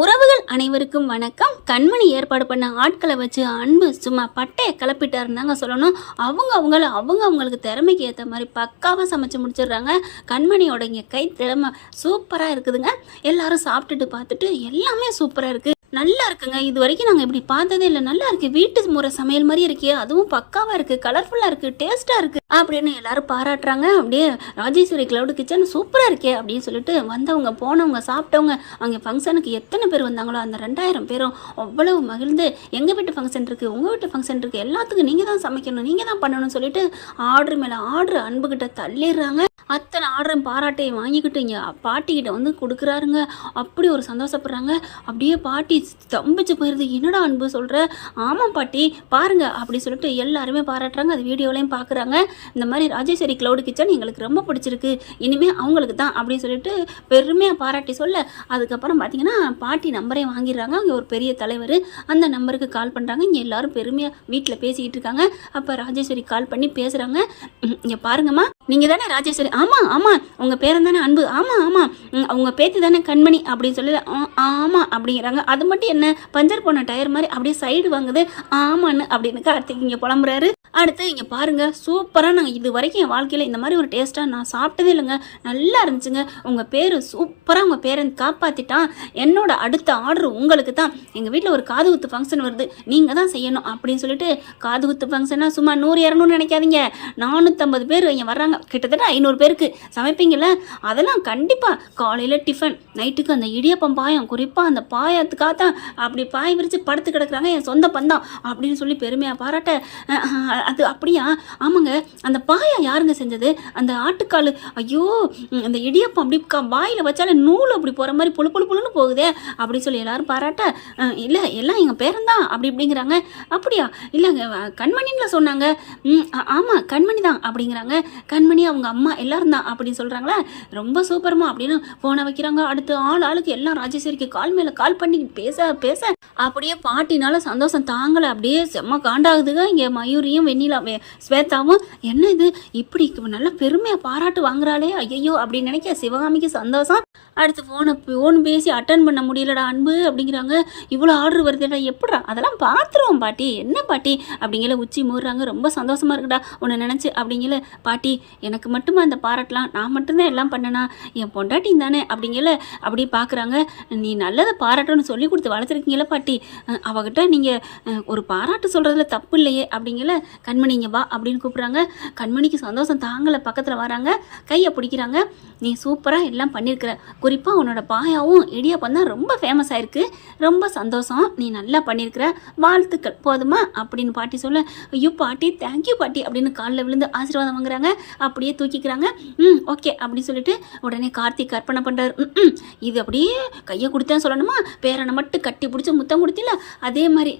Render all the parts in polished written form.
உறவுகள் அனைவருக்கும் வணக்கம். கண்மணி ஏற்பாடு பண்ண ஆட்களை வச்சு அன்பு சும்மா பட்டையை கிளப்பிட்டாருந்தாங்க சொல்லணும். அவங்களுக்கு திறமைக்கு ஏற்ற மாதிரி பக்காவாக சமைச்சு முடிச்சிடுறாங்க. கண்மணியோட இங்கே கை திறமை சூப்பராக இருக்குதுங்க. எல்லாரும் சாப்பிட்டுட்டு பார்த்துட்டு எல்லாமே சூப்பராக இருக்குது, நல்லா இருக்குங்க. இது வரைக்கும் நாங்கள் இப்படி பார்த்ததே இல்லை, நல்லா இருக்குது, வீட்டு முறை சமையல் மாதிரி இருக்கே, அதுவும் பக்காவாக இருக்குது, கலர்ஃபுல்லாக இருக்குது, டேஸ்ட்டாக இருக்குது அப்படின்னு எல்லாரும் பாராட்டுறாங்க. அப்படியே ராஜேஸ்வரி கிளவுட் கிச்சன் சூப்பராக இருக்கே அப்படின்னு சொல்லிட்டு வந்தவங்க போனவங்க சாப்பிட்டவங்க அங்கே ஃபங்க்ஷனுக்கு எத்தனை பேர் வந்தாங்களோ அந்த 2000 பேரும் அவ்வளவு மகிழ்ந்து எங்கள் வீட்டு ஃபங்க்ஷன் இருக்குது, உங்கள் வீட்டு ஃபங்க்ஷன் இருக்குது, எல்லாத்துக்கும் நீங்கள் தான் சமைக்கணும், நீங்கள் தான் பண்ணணும்னு சொல்லிட்டு ஆர்டர் மேலே ஆர்டர் அன்புக்கிட்ட தள்ளிடுறாங்க. அத்தனை ஆர்டரும் பாராட்டையை வாங்கிக்கிட்டு இங்கே பாட்டிக்கிட்ட வந்து கொடுக்குறாருங்க. அப்படி ஒரு சந்தோஷப்படுறாங்க. அப்படியே பாட்டி தம்பிச்சு போயிடுது. என்னடா அன்பு சொல்கிற? ஆமாம் பாட்டி பாருங்க அப்படி சொல்லிட்டு எல்லாருமே பாராட்டுறாங்க. அது வீடியோலையும் பார்க்குறாங்க. இந்த மாதிரி ராஜேஸ்வரி கிளவுட் கிச்சன் எங்களுக்கு ரொம்ப பிடிச்சிருக்கு, இனிமேல் அவங்களுக்கு தான் அப்படின்னு சொல்லிட்டு பெருமையாக பாராட்டி சொல்ல, அதுக்கப்புறம் பார்த்தீங்கன்னா பாட்டி நம்பரையும் வாங்கிடுறாங்க. அங்கே ஒரு பெரிய தலைவர் அந்த நம்பருக்கு கால் பண்ணுறாங்க. இங்கே எல்லாரும் பெருமையாக வீட்டில் பேசிக்கிட்டு இருக்காங்க. அப்போ ராஜேஸ்வரி கால் பண்ணி பேசுகிறாங்க. இங்கே பாருங்கம்மா, நீங்கள் தானே ராஜேஸ்வரி? ஆமாம் ஆமாம். உங்கள் பேரன் தானே அன்பு? ஆமாம் ஆமாம். அவங்க பேத்தி தானே கண்மணி அப்படின்னு சொல்லி ஆமாம் அப்படிங்கிறாங்க. அது மட்டும் என்ன, பஞ்சர் போன டயர் மாதிரி அப்படியே சைடு வாங்குது ஆமான்னு அப்படின்னு கார்த்திக் இங்கே புலம்புறாரு. அடுத்து இங்கே பாருங்கள், சூப்பராக நாங்கள் இது வரைக்கும் என் வாழ்க்கையில் இந்த மாதிரி ஒரு டேஸ்ட்டாக நான் சாப்பிட்டதே இல்லைங்க, நல்லா இருந்துச்சுங்க. உங்கள் பேர் சூப்பராக, உங்கள் பேரை காப்பாற்றிட்டான். என்னோட அடுத்த ஆர்டர் உங்களுக்கு தான். எங்கள் வீட்டில் ஒரு காது குத்து ஃபங்க்ஷன் வருது, நீங்கள் தான் செய்யணும் அப்படின்னு சொல்லிட்டு. காது குத்து ஃபங்க்ஷனாக சும்மா 100-200 நினைக்காதீங்க, 450 பேர் இங்கே வர்றாங்க. கிட்டத்தட்ட 500 பேருக்கு சமைப்பீங்கள, அதெல்லாம் கண்டிப்பாக. காலையில் டிஃபன், நைட்டுக்கு அந்த இடியப்பம் பாயம், குறிப்பாக அந்த பாயத்துக்காக தான் அப்படி பாய் விரித்து படுத்து கிடக்குறாங்க என் சொந்த பந்தம் அப்படின்னு சொல்லி பெருமையாக பாராட்ட. அது அப்படியா? ஆமாங்க. அந்த பாயா யாருங்க செஞ்சது? அந்த ஆட்டுக்கால். ஐயோ, அந்த இடியப்பம் அப்படி வாயில் வச்சாலே நூல் அப்படி போகிற மாதிரி புழு புழு புழுன்னு போகுதே அப்படின்னு சொல்லி எல்லாரும் பாராட்ட. இல்லை எல்லாம் எங்கள் பேரன்தான் அப்படி இப்படிங்கிறாங்க. அப்படியா? இல்லைங்க கண்மணின்னு சொன்னாங்க. ஆமாம் கண்மணி தான் அப்படிங்கிறாங்க. கண்மணி அவங்க அம்மா எல்லாரும் தான் அப்படின்னு சொல்கிறாங்களே, ரொம்ப சூப்பரமா அப்படின்னு போன வைக்கிறாங்க. அடுத்து ஆளுக்கு எல்லாம் ராஜேஸ்வரிக்கு கால் மேலே கால் பண்ணி பேச பேச அப்படியே பாட்டினால சந்தோஷம் தாங்கலை. அப்படியே செம்ம காண்டாகுதுங்க. இங்கே மயூரியும் வெண்ணிலா ஸ்வேதாவும் என்ன இது இப்படி நல்ல பெருமையாக பாராட்டு வாங்குறாளே ஐயோ அப்படின்னு நினைக்க சிவகாமிக்கு சந்தோஷம். அடுத்து ஃபோன் பேசி அட்டன் பண்ண முடியலடா அன்பு அப்படிங்கிறாங்க. இவ்வளோ ஆர்டர் வருதுடா, எப்படா? அதெல்லாம் பார்த்துருவோம் பாட்டி, என்ன பாட்டி அப்படிங்கிற உச்சி மூடுறாங்க. ரொம்ப சந்தோஷமாக இருக்குடா உன்னை நினச்சி அப்படிங்கிற. பாட்டி எனக்கு மட்டுமா அந்த பாராட்டலாம், நான் மட்டும்தான் எல்லாம் பண்ணனா, என் பொண்டாட்டியும் தானே அப்படிங்கிற. அப்படி பார்க்குறாங்க. நீ நல்லதை பாராட்டணும்னு சொல்லி கொடுத்து வளர்த்துருக்கீங்களா பாட்டி, அவகிட்ட நீங்கள் ஒரு பாராட்டு சொல்கிறதுல தப்பு இல்லையே அப்படிங்கிற. கண்மணி இங்கே வா அப்படின்னு கூப்பிட்றாங்க. கண்மணிக்கு சந்தோஷம் தாங்கலை. பக்கத்தில் வராங்க, கையை பிடிக்கிறாங்க. நீ சூப்பராக எல்லாம் பண்ணியிருக்கிற, குறிப்பாக உன்னோட பாயாவும் இடியாப்பம் தான் ரொம்ப ஃபேமஸ் ஆயிருக்கு, ரொம்ப சந்தோஷம், நீ நல்லா பண்ணியிருக்கிற, வாழ்த்துக்கள், போதுமா அப்படின்னு பாட்டி சொல்ல. ஐயோ பாட்டி தேங்க்யூ பாட்டி அப்படின்னு காலில் விழுந்து ஆசீர்வாதம் வாங்குறாங்க. அப்படியே தூக்கிக்கிறாங்க. ஓகே அப்படின்னு சொல்லிட்டு உடனே கார்த்திக் கற்பனை பண்ணுறாரு. இது அப்படியே கையை கொடுத்தேன்னு சொல்லணுமா, பேரனை மட்டும் கட்டி பிடிச்சி முத்தம் கொடுத்தில அதே மாதிரி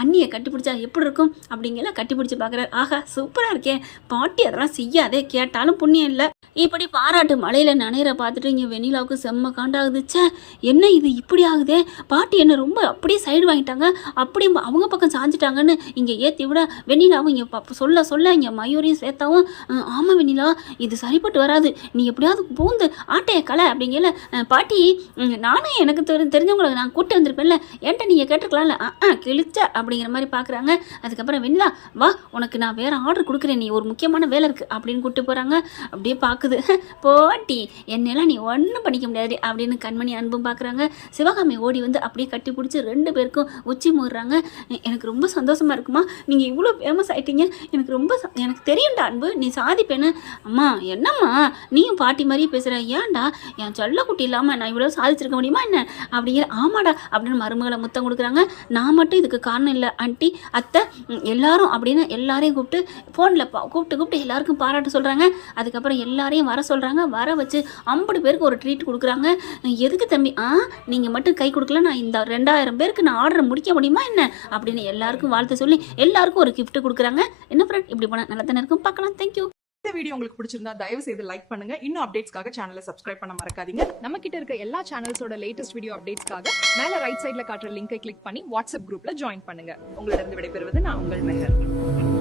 அண்ணியை கட்டி பிடிச்சா எப்படி இருக்கும் அப்படிங்கிற கட்டி பிடிச்சி பார்க்குறாரு. ஆஹா சூப்பராக இருக்கேன் பாட்டி, அதெல்லாம் செய்யாதே, கேட்டாலும் புண்ணியம் இல்லை. இப்படி பாராட்டு மழையில் நனையிற பார்த்துட்டு இங்கே வெண்ணிலாவுக்கு செம்ம காண்டாகுது. என்ன இது இப்படி ஆகுதே, பாட்டி என்ன ரொம்ப அப்படியே சைடு வாங்கிட்டாங்க, அப்படியே அவங்க பக்கம் சாஞ்சிட்டாங்கன்னு இங்கே ஏற்றி விட வெண்ணிலாவும் இங்கே சொல்ல இங்கே மயூரியும் ஸ்வேதாவும் ஆமாம் வெண்ணிலா இது சரிப்பட்டு வராது, நீ எப்படியாவது பூந்து ஆட்டைய கலை அப்படிங்கல. பாட்டி நானே எனக்கு தெரிஞ்சவங்களை நான் கூப்பிட்டு வந்திருப்பேன்ல, ஏன்ட்ட நீங்கள் கேட்டிருக்கலாம்ல, கிழிச்ச அப்படிங்கிற மாதிரி பார்க்குறாங்க. அதுக்கப்புறம் வெண்ணிலா வா உனக்கு நான் வேறு ஆர்டர் கொடுக்குறேன், நீ ஒரு முக்கியமான வேலை இருக்குது அப்படின்னு கூப்பிட்டு போகிறாங்க. அப்படியே பார்க்குது. போட்டி என்னெல்லாம் நீ ஒன்றும் பண்ணிக்க முடியாது அப்படின்னு கண்மணி அன்பும் பார்க்குறாங்க. சிவகாமி ஓடி வந்து அப்படியே கட்டி பிடிச்சி 2 பேருக்கும் உச்சி மூடுறாங்க. எனக்கு ரொம்ப சந்தோஷமாக இருக்குமா, நீங்கள் இவ்வளோ ஃபேமஸ் ஆகிட்டீங்க, எனக்கு ரொம்ப எனக்கு தெரியும்டா அன்பு, நீ சாதிப்பேன்னு. அம்மா என்னம்மா நீயும் பாட்டி மாதிரியே பேசுகிற, ஏன்டா என் செல்லக்குட்டி இல்லாமல் நான் இவ்வளோ சாதிச்சிருக்க முடியுமா என்ன அப்படிங்கிற. ஆமாடா அப்படின்னு மருமகளை முத்தம் கொடுக்குறாங்க. நான் மட்டும் இதுக்கு காரணம் இல்லை ஆண்டி, அத்தை எல்லாரும் அப்படின்னு எல்லாரையும் கூப்பிட்டு ஃபோனில் கூப்பிட்டு எல்லாருக்கும் பாராட்டு சொல்கிறாங்க. அதுக்கப்புறம் எல்லாரையும் வர சொல்கிறாங்க. வர வச்சு 50 பேருக்கு ஒரு ட்ரீட் கொடுக்குறாங்க. எதுக்கு தம்பி, நீங்கள் மட்டும் கை கொடுக்கல, நான் இந்த 2000 பேருக்கு நான் ஆர்டர் முடிக்க முடியுமா என்ன அப்படின்னு எல்லாருக்கும் வாழ்த்து சொல்லி எல்லாருக்கும் ஒரு கிஃப்ட் கொடுக்குறாங்க. என்ன ஃப்ரெண்ட் இப்படி போனால் நல்லா தானே இருக்கும், பார்க்கலாம். தேங்க்யூ. இந்த வீடியோ உங்களுக்கு பிடிச்சிருந்தா தயவு செய்து லைக் பண்ணுங்க. இன்னும் அப்டேட்ஸ்க்காக சேனலை சப்ஸ்கிரைப் பண்ண மறக்காதீங்க. நம்ம கிட்ட இருக்க எல்லா சேனல்ஸோட லேட்டஸ்ட் வீடியோ அப்டேட்ஸ்க்காக மேல ரைட் சைடுல காட்டுற லிங்கை கிளிக் பண்ணி வாட்ஸ்அப் குரூப்ல ஜாயின் பண்ணுங்க. உங்களிடம் விடைபெறுவது நான் உங்கள் மெஹர்.